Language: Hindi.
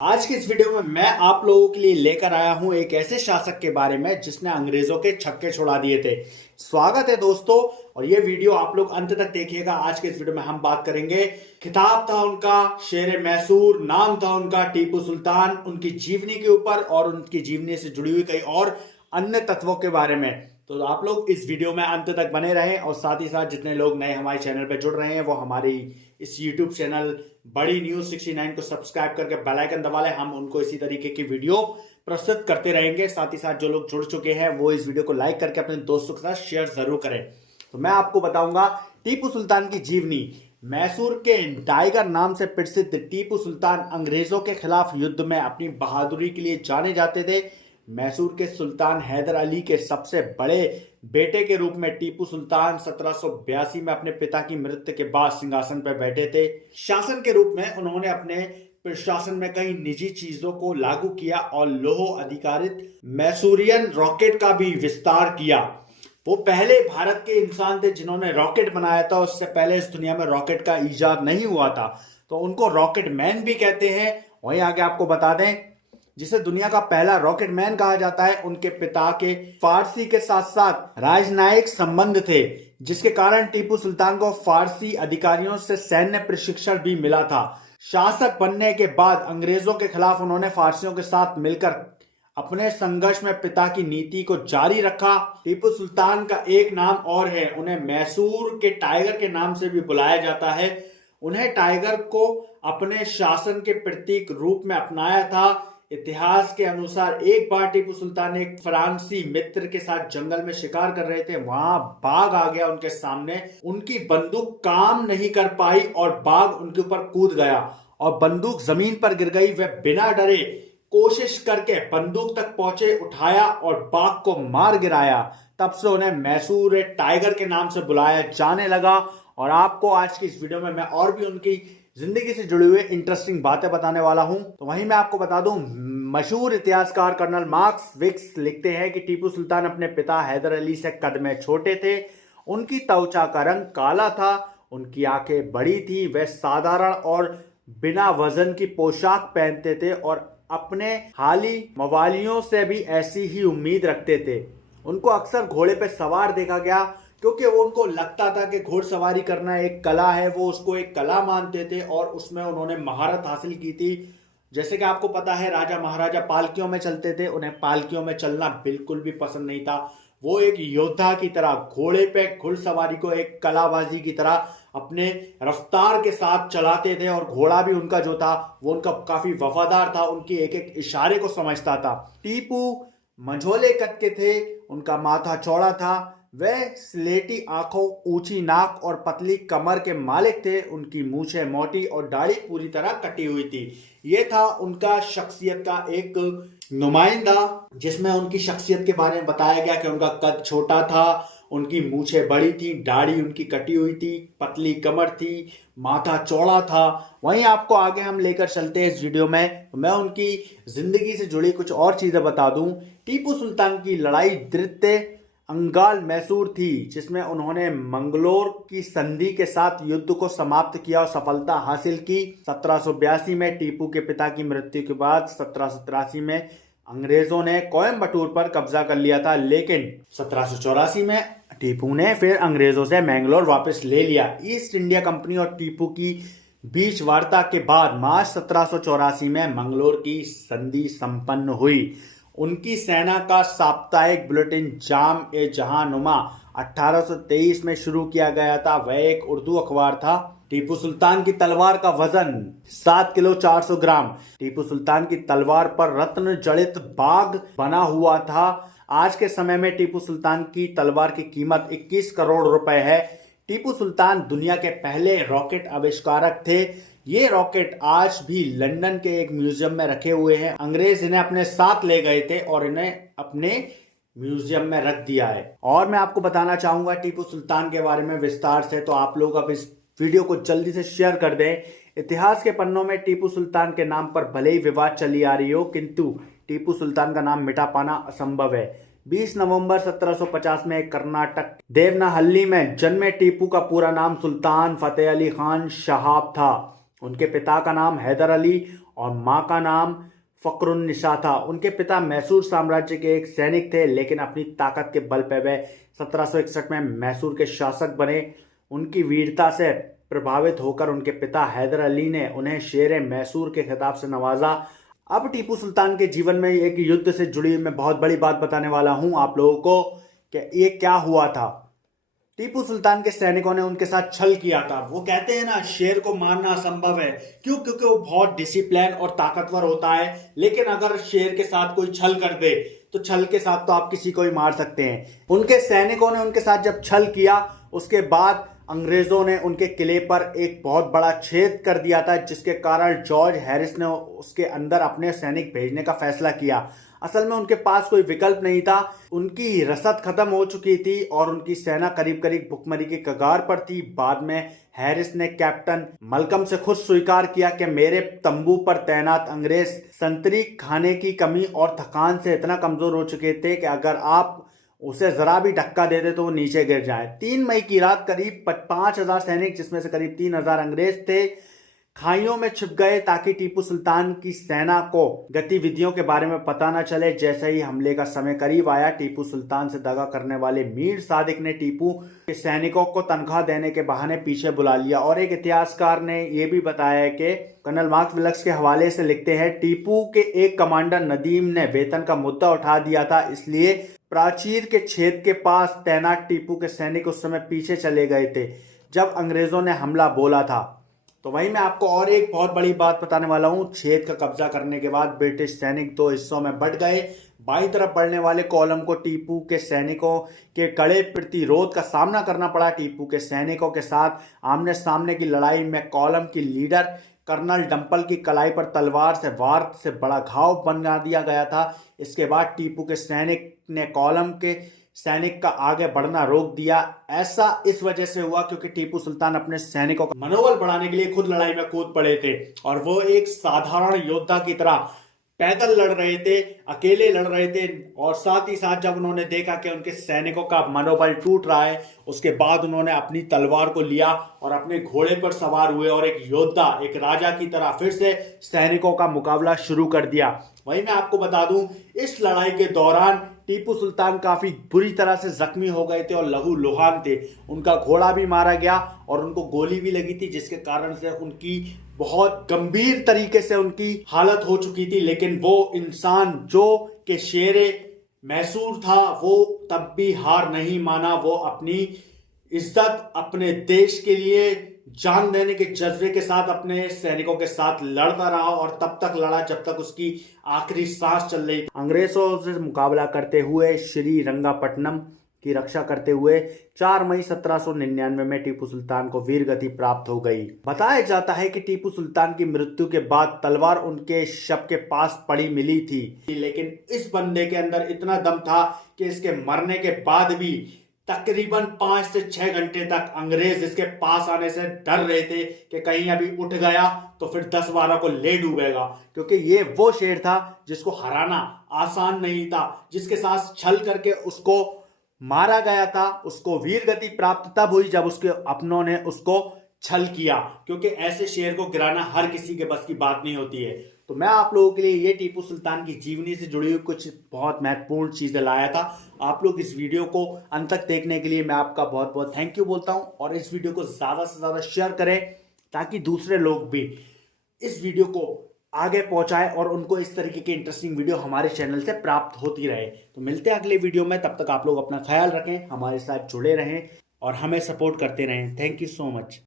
आज की इस वीडियो में मैं आप लोगों के लिए लेकर आया हूं एक ऐसे शासक के बारे में जिसने अंग्रेजों के छक्के छुड़ा दिए थे। स्वागत है दोस्तों, और ये वीडियो आप लोग अंत तक देखिएगा। आज के इस वीडियो में हम बात करेंगे, खिताब था उनका शेर मैसूर, नाम था उनका टीपू सुल्तान, उनकी जीवनी के ऊपर और उनकी जीवनी से जुड़ी हुई कई और अन्य तत्वों के बारे में। तो आप लोग इस वीडियो में अंत तक बने रहें, और साथ ही साथ जितने लोग नए हमारे चैनल पे जुड़ रहे हैं वो हमारी इस यूट्यूब चैनल बड़ी न्यूज 69 को सब्सक्राइब करके बेल आइकन दबा लें। हम उनको इसी तरीके की वीडियो प्रस्तुत करते रहेंगे। साथ ही साथ जो लोग जुड़ चुके हैं वो इस वीडियो को लाइक करके अपने दोस्तों के साथ शेयर जरूर करें। तो मैं आपको बताऊंगा टीपू सुल्तान की जीवनी। मैसूर के टाइगर नाम से प्रसिद्ध टीपू सुल्तान अंग्रेजों के खिलाफ युद्ध में अपनी बहादुरी के लिए जाने जाते थे। मैसूर के सुल्तान हैदर अली के सबसे बड़े बेटे के रूप में टीपू सुल्तान 1782 में अपने पिता की मृत्यु के बाद सिंहासन पर बैठे थे। शासन के रूप में उन्होंने अपने प्रशासन में कई निजी चीजों को लागू किया और लौह अधिकारित मैसूरियन रॉकेट का भी विस्तार किया। वो पहले भारत के इंसान थे जिन्होंने रॉकेट बनाया था। उससे पहले इस दुनिया में रॉकेट का इजाद नहीं हुआ था, तो उनको रॉकेट मैन भी कहते हैं। वहीं आगे आपको बता दें, जिसे दुनिया का पहला रॉकेट मैन कहा जाता है, उनके पिता के फारसी के साथ साथ राजनयिक संबंध थे, जिसके कारण टीपू सुल्तान को फारसी अधिकारियों से सैन्य प्रशिक्षण भी मिला था। शासक बनने के बाद अंग्रेजों के खिलाफ उन्होंने फारसियों के साथ मिलकर अपने संघर्ष में पिता की नीति को जारी रखा। टीपू सुल्तान का एक नाम और है, उन्हें मैसूर के टाइगर के नाम से भी बुलाया जाता है। उन्हें टाइगर को अपने शासन के प्रतीक रूप में अपनाया था। इतिहास के अनुसार एक बार टीपू सुल्तान एक फ्रांसीसी मित्र के साथ जंगल में शिकार कर रहे थे। वहां बाघ आ गया उनके सामने। उनकी बंदूक काम नहीं कर पाई और बाघ उनके ऊपर कूद गया और बंदूक जमीन पर गिर गई। वे बिना डरे कोशिश करके बंदूक तक पहुंचे, उठाया और बाघ को मार गिराया। तब से उन्हें मैसूर टाइगर के नाम से बुलाया जाने लगा। और आपको आज की इस वीडियो में मैं और भी उनकी जिंदगी से जुड़े हुए इंटरेस्टिंग बातें बताने वाला हूं। तो वहीं मैं आपको बता दूं, मशहूर इतिहासकार कर्नल मार्क्स विक्स लिखते हैं कि टीपू सुल्तान अपने पिता हैदर अली से कद में छोटे थे। उनकी त्वचा का रंग काला था, उनकी आंखें बड़ी थी, वे साधारण और बिना वजन की पोशाक पहनते थे और अपने हाली मवालियों से भी ऐसी ही उम्मीद रखते थे। उनको अक्सर घोड़े पे सवार देखा गया, क्योंकि उनको लगता था कि घोड़सवारी करना एक कला है। वो उसको एक कला मानते थे और उसमें उन्होंने महारत हासिल की थी। जैसे कि आपको पता है, राजा महाराजा पालकियों में चलते थे, उन्हें पालकियों में चलना बिल्कुल भी पसंद नहीं था। वो एक योद्धा की तरह घोड़े पे घुड़सवारी को एक कलाबाजी की तरह अपने रफ्तार के साथ चलाते थे, और घोड़ा भी उनका जो था वो उनका काफी वफादार था, उनकी एक एक इशारे को समझता था। टीपू मंझोले कद के थे, उनका माथा चौड़ा था, वह स्लेटी आंखों, ऊंची नाक और पतली कमर के मालिक थे। उनकी मूछें मोटी और दाढ़ी पूरी तरह कटी हुई थी। ये था उनका शख्सियत का एक नुमाइंदा, जिसमें उनकी शख्सियत के बारे में बताया गया कि उनका कद छोटा था, उनकी मूछें बड़ी थी, दाढ़ी उनकी कटी हुई थी, पतली कमर थी, माथा चौड़ा था। वहीं आपको आगे हम लेकर चलते हैं इस वीडियो में, तो मैं उनकी जिंदगी से जुड़ी कुछ और चीजें बता दूं। टीपू सुल्तान की लड़ाई द्वितीय अंगाल मैसूर थी, जिसमें उन्होंने मंगलोर की संधि के साथ युद्ध को समाप्त किया और सफलता हासिल की। 1782 में टीपू के पिता की मृत्यु के बाद 1783 में अंग्रेजों ने कोयम्बटूर पर कब्जा कर लिया था, लेकिन 1784 में टीपू ने फिर अंग्रेजों से मैंगलोर वापस ले लिया। ईस्ट इंडिया कंपनी और टीपू की बीच वार्ता के बाद मार्च 1784 में मंगलोर की संधि संपन्न हुई। उनकी सेना का साप्ताहिक बुलेटिन जाम ए जहांनुमा 1823 में शुरू किया गया था। वह एक उर्दू अखबार था। टीपू सुल्तान की तलवार का वजन 7 किलो 400 ग्राम। टीपू सुल्तान की तलवार पर रत्न जड़ित बाघ बना हुआ था। आज के समय में टीपू सुल्तान की तलवार की कीमत 21 करोड़ रुपए है। टीपू सुल्तान दुनिया के पहले रॉकेट आविष्कारक थे। ये रॉकेट आज भी लंदन के एक म्यूजियम में रखे हुए हैं। अंग्रेज इन्हें अपने साथ ले गए थे और इन्हें अपने म्यूजियम में रख दिया है। और मैं आपको बताना चाहूंगा टीपू सुल्तान के बारे में विस्तार से, तो आप लोग अब इस वीडियो को जल्दी से शेयर कर दें। इतिहास के पन्नों में टीपू सुल्तान के नाम पर भले ही विवाद चली आ रही हो, किंतु टीपू सुल्तान का नाम मिटा पाना असंभव है। 20 नवंबर 1750 में कर्नाटक देवनाहल्ली में जन्मे टीपू का पूरा नाम सुल्तान फतेह अली खान शहाब था। उनके पिता का नाम हैदर अली और माँ का नाम फखरुन्निसा था। उनके पिता मैसूर साम्राज्य के एक सैनिक थे, लेकिन अपनी ताकत के बल पर वे 1761 में मैसूर के शासक बने। उनकी वीरता से प्रभावित होकर उनके पिता हैदर अली ने उन्हें शेर मैसूर के खिताब से नवाजा। अब टीपू सुल्तान के जीवन में एक युद्ध से जुड़ी मैं बहुत बड़ी बात बताने वाला हूं आप लोगों को कि ये क्या हुआ था। टीपू सुल्तान के सैनिकों ने उनके साथ छल किया था। वो कहते हैं ना, शेर को मारना असंभव है। क्यों? क्योंकि वो बहुत डिसिप्लिन और ताकतवर होता है। लेकिन अगर शेर के साथ कोई छल कर दे तो छल के साथ तो आप किसी को ही मार सकते हैं। उनके सैनिकों ने उनके साथ जब छल किया, उसके बाद अंग्रेजों ने उनके किले पर एक बहुत बड़ा छेद कर दिया था, जिसके कारण जॉर्ज हैरिस ने उसके अंदर अपने सैनिक भेजने का फैसला किया। असल में उनके पास कोई विकल्प नहीं था। उनकी रसद खत्म हो चुकी थी और उनकी सेना करीब करीब भुखमरी की कगार पर थी। बाद में हैरिस ने कैप्टन मलकम से खुद स्वीकार किया कि मेरे तंबू पर तैनात अंग्रेज संतरी खाने की कमी और थकान से इतना कमजोर हो चुके थे कि अगर आप उसे जरा भी धक्का दे दे तो वो नीचे गिर जाए। 3 मई की रात करीब 5000 सैनिक, जिसमें से करीब 3000 अंग्रेज थे, खाइयों में छिप गए ताकि टीपू सुल्तान की सेना को गतिविधियों के बारे में पता न चले। जैसे ही हमले का समय करीब आया, टीपू सुल्तान से दगा करने वाले मीर सादिक ने टीपू के सैनिकों को तनख्वाह देने के बहाने पीछे बुला लिया। और एक इतिहासकार ने यह भी बताया कि कर्नल मार्क विलक्स के हवाले से लिखते हैं, टीपू के एक कमांडर नदीम ने वेतन का मुद्दा उठा दिया था, इसलिए प्राचीर के छेद के पास तैनात टीपू के सैनिक उस समय पीछे चले गए थे जब अंग्रेजों ने हमला बोला था। तो वहीं मैं आपको और एक बहुत बड़ी बात बताने वाला हूं। छेद का कब्जा करने के बाद ब्रिटिश सैनिक 2 हिस्सों में बंट गए। बाईं तरफ बढ़ने वाले कॉलम को टीपू के सैनिकों के कड़े प्रतिरोध का सामना करना पड़ा। टीपू के सैनिकों के साथ आमने सामने की लड़ाई में कॉलम की लीडर कर्नल डंपल की कलाई पर तलवार से वार से बड़ा घाव बना दिया गया था। इसके बाद टीपू के सैनिक ने कॉलम के सैनिक का आगे बढ़ना रोक दिया। ऐसा इस वजह से हुआ क्योंकि टीपू सुल्तान अपने सैनिकों का मनोबल बढ़ाने के लिए खुद लड़ाई में कूद पड़े थे और वो एक साधारण योद्धा की तरह पैदल लड़ रहे थे, अकेले लड़ रहे थे। और साथ ही साथ जब उन्होंने देखा कि उनके सैनिकों का मनोबल टूट रहा है, उसके बाद उन्होंने अपनी तलवार को लिया और अपने घोड़े पर सवार हुए और एक योद्धा, एक राजा की तरह फिर से सैनिकों का मुकाबला शुरू कर दिया। वहीं मैं आपको बता दूं, इस लड़ाई के दौरान टीपू सुल्तान काफी बुरी तरह से जख्मी हो गए थे और लहूलुहान थे। उनका घोड़ा भी मारा गया और उनको गोली भी लगी थी, जिसके कारण से उनकी बहुत गंभीर तरीके से उनकी हालत हो चुकी थी। लेकिन वो इंसान जो कि शेरे मैसूर था, वो तब भी हार नहीं माना। वो अपनी इज्जत, अपने देश के लिए जान देने के जज्बे के साथ अपने सैनिकों के साथ लड़ता रहा और तब तक लड़ा जब तक उसकी आखिरी सांस चल रही। अंग्रेजों से मुकाबला करते हुए श्री रंगापट्टनम की रक्षा करते हुए 4 मई 1799 में टीपू सुल्तान को वीर गति प्राप्त हो गई। बताया जाता है कि टीपू सुल्तान की मृत्यु के बाद तलवार उनके शव के पास पड़ी मिली थी, लेकिन इस बंदे के अंदर इतना दम था कि इसके मरने के बाद भी तकरीबन 5 से 6 घंटे तक अंग्रेज इसके पास आने से डर रहे थे कि कहीं अभी उठ गया तो फिर 10-12 को ले डूबेगा। क्योंकि ये वो शेर था जिसको हराना आसान नहीं था, जिसके साथ छल करके उसको मारा गया था। उसको वीर गति प्राप्त तब हुई जब उसके अपनों ने उसको छल किया, क्योंकि ऐसे शेर को गिराना हर किसी के बस की बात नहीं होती है। तो मैं आप लोगों के लिए ये टीपू सुल्तान की जीवनी से जुड़ी हुई कुछ बहुत महत्वपूर्ण चीजें लाया था। आप लोग इस वीडियो को अंत तक देखने के लिए मैं आपका बहुत बहुत थैंक यू बोलता हूं और इस वीडियो को ज्यादा से ज्यादा शेयर करें ताकि दूसरे लोग भी इस वीडियो को आगे पहुंचाए और उनको इस तरीके की इंटरेस्टिंग वीडियो हमारे चैनल से प्राप्त होती रहे। तो मिलते हैं अगले वीडियो में, तब तक आप लोग अपना ख्याल रखें, हमारे साथ जुड़े रहें और हमें सपोर्ट करते रहें। Thank you so much.